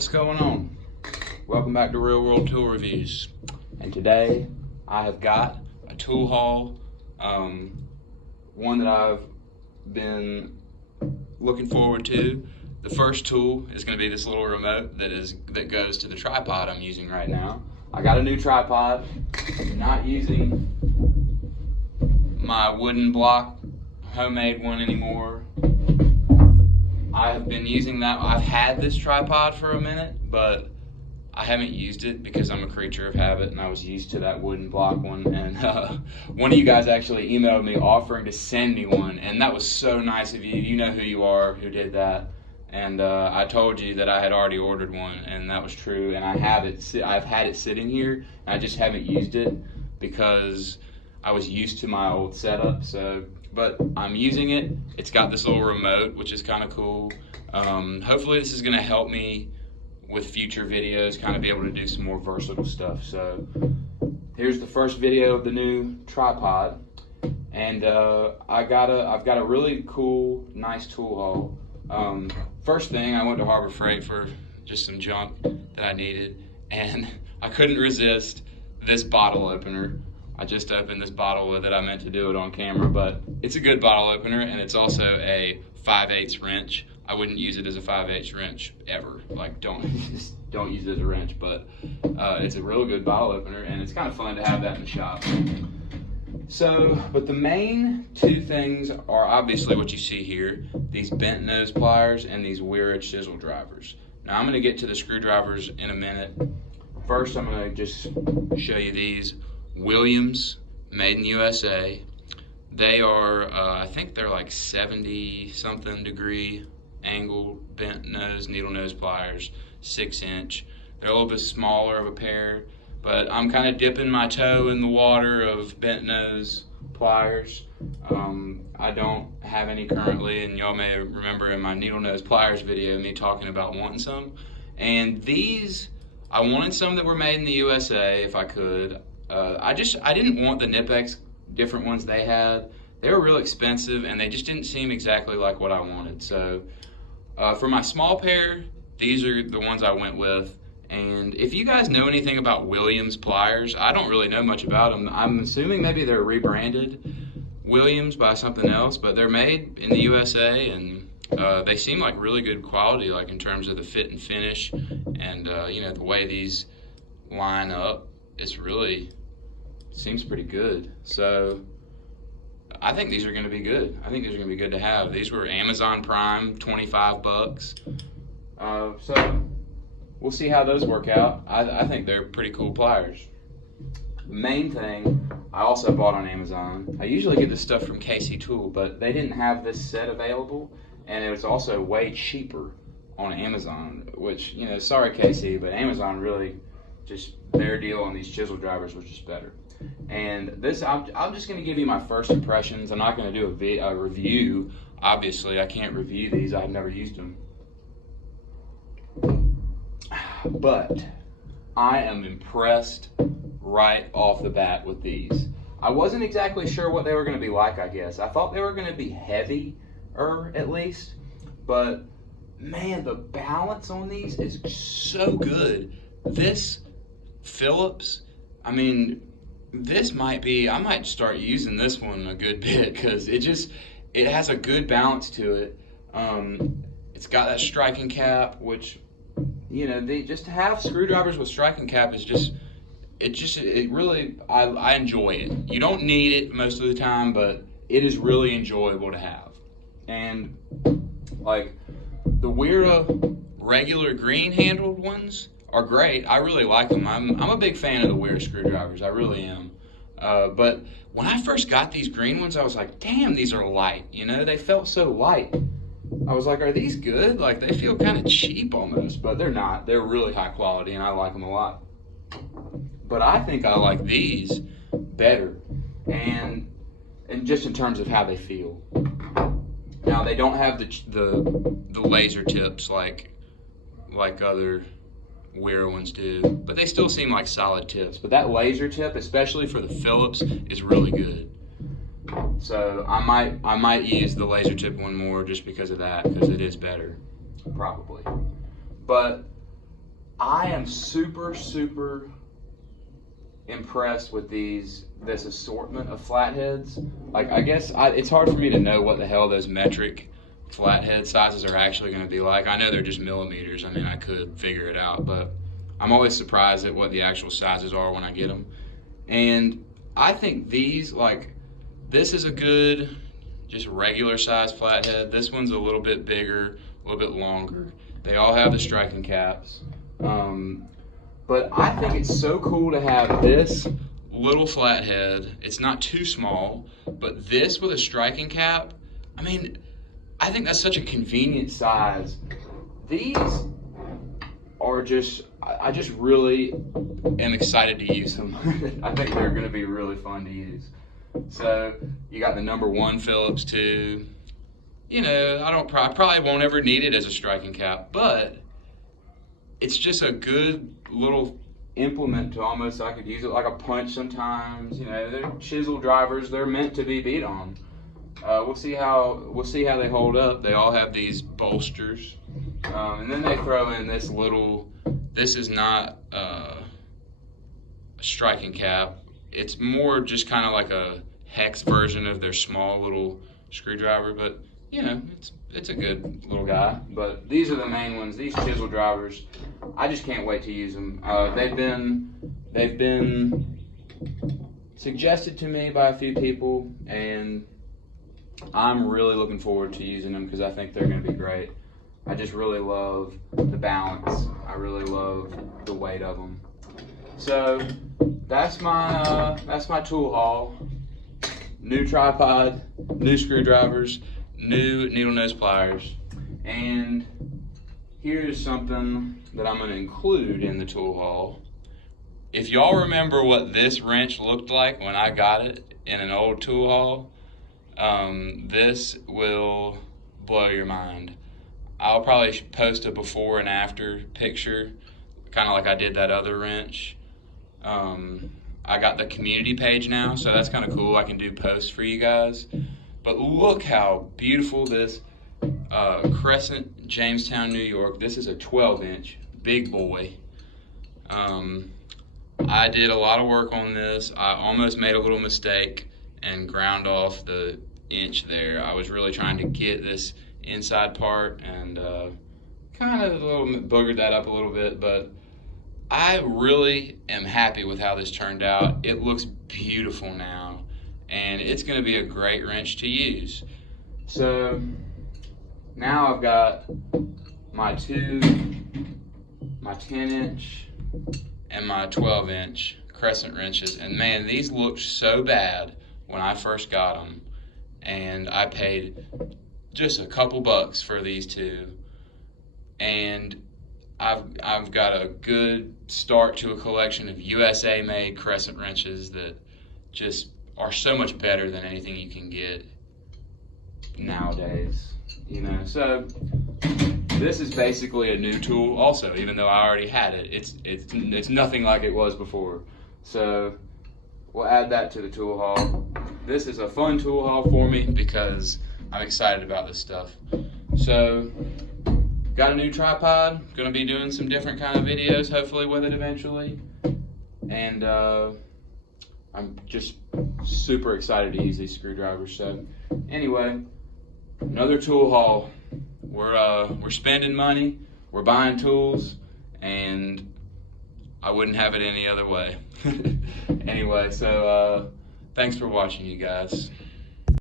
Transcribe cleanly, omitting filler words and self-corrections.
What's going on? Welcome back to Real World Tool Reviews. And today I have got a tool haul, one that I've been looking forward to. The first tool is going to be this little remote that goes to the tripod I'm using right now. I got a new tripod. I'm not using my wooden block homemade one anymore. I have been using that. I've had this tripod for a minute, but I haven't used it because I'm a creature of habit and I was used to that wooden block one. And one of you guys actually emailed me offering to send me one, and that was so nice of you. You know who you are who did that. And I told you that I had already ordered one, and that was true. And I have it. I've had it sitting here, and I just haven't used it because I was used to my old setup. But I'm using it. It's got this little remote, which is kind of cool. Hopefully this is going to help me with future videos, kind of be able to do some more versatile stuff. So here's the first video of the new tripod, and I've got a really cool, nice tool haul. First thing, I went to Harbor Freight for just some junk that I needed, and I couldn't resist this bottle opener. I just opened this bottle with it. I meant to do it on camera, but it's a good bottle opener, and it's also a 5/8 wrench. I wouldn't use it as a 5/8 wrench ever. Like, don't use it as a wrench, but it's a real good bottle opener, and it's kind of fun to have that in the shop. So, but the main two things are obviously what you see here, these bent nose pliers and these Wera Chisel Drivers. Now I'm going to get to the screwdrivers in a minute. First, I'm going to just show you these Williams, made in the USA. They are, I think they're like 70-something degree angle bent nose, needle nose pliers, 6-inch. They're a little bit smaller of a pair, but I'm kind of dipping my toe in the water of bent nose pliers. I don't have any currently, and y'all may remember in my needle nose pliers video me talking about wanting some. And these, I wanted some that were made in the USA if I could. I didn't want the Nipex different ones they had. They were real expensive and they just didn't seem exactly like what I wanted. So for my small pair, these are the ones I went with. And if you guys know anything about Williams pliers, I don't really know much about them. I'm assuming maybe they're rebranded Williams by something else, but they're made in the USA, and they seem like really good quality, like in terms of the fit and finish, and you know, the way these line up. It's really seems pretty good. So I think these are going to be good. I think these are going to be good to have. These were Amazon Prime, 25 bucks. So we'll see how those work out. I think they're pretty cool pliers. The main thing I also bought on Amazon. I usually get this stuff from KC Tool, but they didn't have this set available, and it was also way cheaper on Amazon, which, you know, sorry KC, but Amazon really just, their deal on these chisel drivers was just better. And this, I'm just going to give you my first impressions. I'm not going to do a review. Obviously, I can't review these. I've never used them. But I am impressed right off the bat with these. I wasn't exactly sure what they were going to be like, I guess. I thought they were going to be heavier, at least. But, man, the balance on these is so good. This Phillips, I mean, this might be, I might start using this one a good bit because it has a good balance to it. It's got that striking cap, which, you know, just to have screwdrivers with striking cap is it really, I enjoy it. You don't need it most of the time, but it is really enjoyable to have. And like the Wera regular green handled ones are great. I really like them. I'm a big fan of the Wera screwdrivers. I really am. But when I first got these green ones, I was like, damn, these are light. You know, they felt so light. I was like, are these good? Like, they feel kind of cheap almost, but they're not. They're really high quality, and I like them a lot. But I think I like these better, and just in terms of how they feel. Now, they don't have the laser tips like other Wera ones do, but they still seem like solid tips. But that laser tip, especially for the Phillips, is really good. So I might use the laser tip one more just because of that, because it is better, probably. But I am super impressed with this assortment of flatheads. Like, I guess it's hard for me to know what the hell those metric flathead sizes are actually going to be like. I know they're just millimeters. I mean, I could figure it out, but I'm always surprised at what the actual sizes are when I get them. And I think these, like, this is a good, just regular size flathead. This one's a little bit bigger, a little bit longer. They all have the striking caps. But I think it's so cool to have this little flathead. It's not too small, but this with a striking cap, I mean, I think that's such a convenient size. These are just, I just really am excited to use them. I think they're going to be really fun to use. So you got the #1 Phillips too. You know, I probably won't ever need it as a striking cap, but it's just a good little implement to almost, I could use it like a punch sometimes. You know, they're chisel drivers. They're meant to be beat on. We'll see how they hold up. They all have these bolsters, and then they throw in this little. This is not a striking cap. It's more just kind of like a hex version of their small little screwdriver, but you know, it's a good little guy. But these are the main ones. These chisel drivers, I just can't wait to use them. They've been suggested to me by a few people, and I'm really looking forward to using them because I think they're going to be great. I just really love the balance. I really love the weight of them. So that's my tool haul. New tripod, new screwdrivers, new needle nose pliers, and here's something that I'm going to include in the tool haul. If y'all remember what this wrench looked like when I got it in an old tool haul, this will blow your mind. I'll probably post a before and after picture, kind of like I did that other wrench. I got the community page now, so that's kind of cool. I can do posts for you guys. But look how beautiful this Crescent, Jamestown, New York. This is a 12-inch, big boy. I did a lot of work on this. I almost made a little mistake and ground off the inch there. I was really trying to get this inside part and kind of boogered that up a little bit, but I really am happy with how this turned out. It looks beautiful now, and it's going to be a great wrench to use. So now I've got my 10-inch and my 12-inch Crescent wrenches, and man, these looked so bad when I first got them, and I paid just a couple bucks for these two, and I've got a good start to a collection of USA made Crescent wrenches that just are so much better than anything you can get nowadays, you know. So this is basically a new tool also, even though I already had it. It's nothing like it was before. So we'll add that to the tool haul. This is a fun tool haul for me because I'm excited about this stuff. So got a new tripod, gonna be doing some different kind of videos hopefully with it eventually, and I'm just super excited to use these screwdrivers. So anyway, another tool haul. We're spending money, we're buying tools, and I wouldn't have it any other way. Anyway, so thanks for watching, you guys.